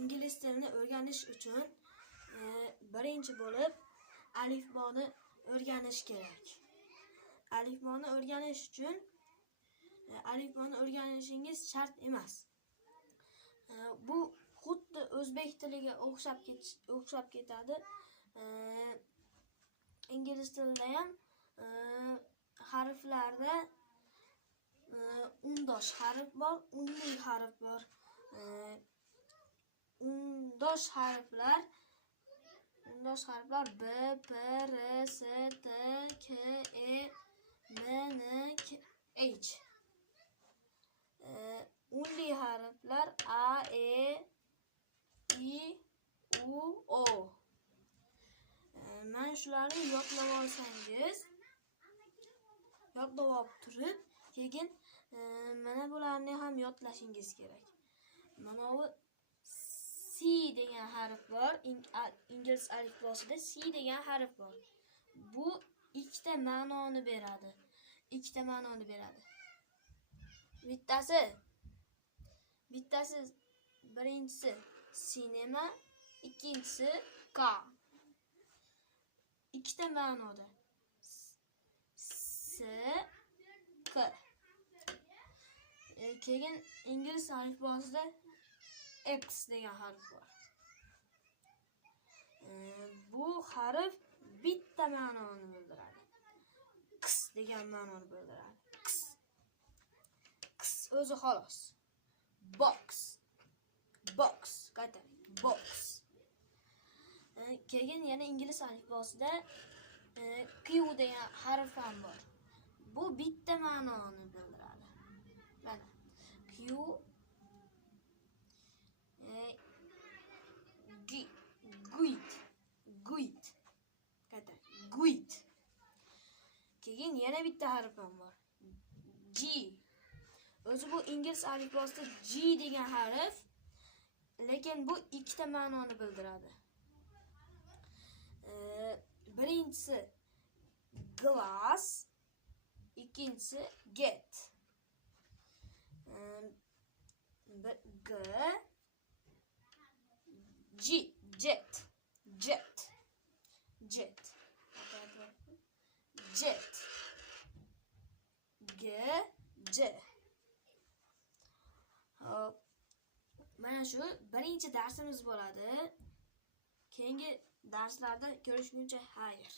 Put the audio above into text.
ingliz tilini o'rganish uchun birinchi bo'lib alifboni o'rganish kerak. Alifboni o'rganish uchun alifboni o'rganishingiz shart emas. Bu xuddi o'zbek tiliga o'xshab ketadi. Ingliz tilida ham harflarda undosh harf bor, unli harf bor. Undosh harflar B, P, R, S, T, K, E, M, N, H. Unli harflar A, E, I, U, O. Mana shularni yodlab olsangiz, yodlab olib turib, keyin mana bularni ham yodlashingiz kerak. Mana bu C degan harf bor. Ingliz alifbosida C degan harf bor. Bu ikkita ma'noni beradi. Bittasi birinchisi sinema, ikkinchisi ka. Ikkita ma'noda. S, K. Keyin ingliz alifbosida X degan harf bor. Bu harf bitta ma'noni bildiradi. X degan ma'noni bildiradi. X o'zi xolos. Box. Qaytaring. Box. Keyin yana ingliz alifbosida Q degan harf ham bor. Bu bitta ma'noni bildiradi. Mana Q Guit. Guit. Keyin yana bitta harf ham bor. G. O'zi bu ingliz alifbosida G degan harf, lekin bu ikkita ma'noni bildiradi. Birinchisi glass, ikkinchisi get. Jet. Mana shu birinchi darsimiz bo'ladi. Keyingi darslarda ko'rishguncha xayr.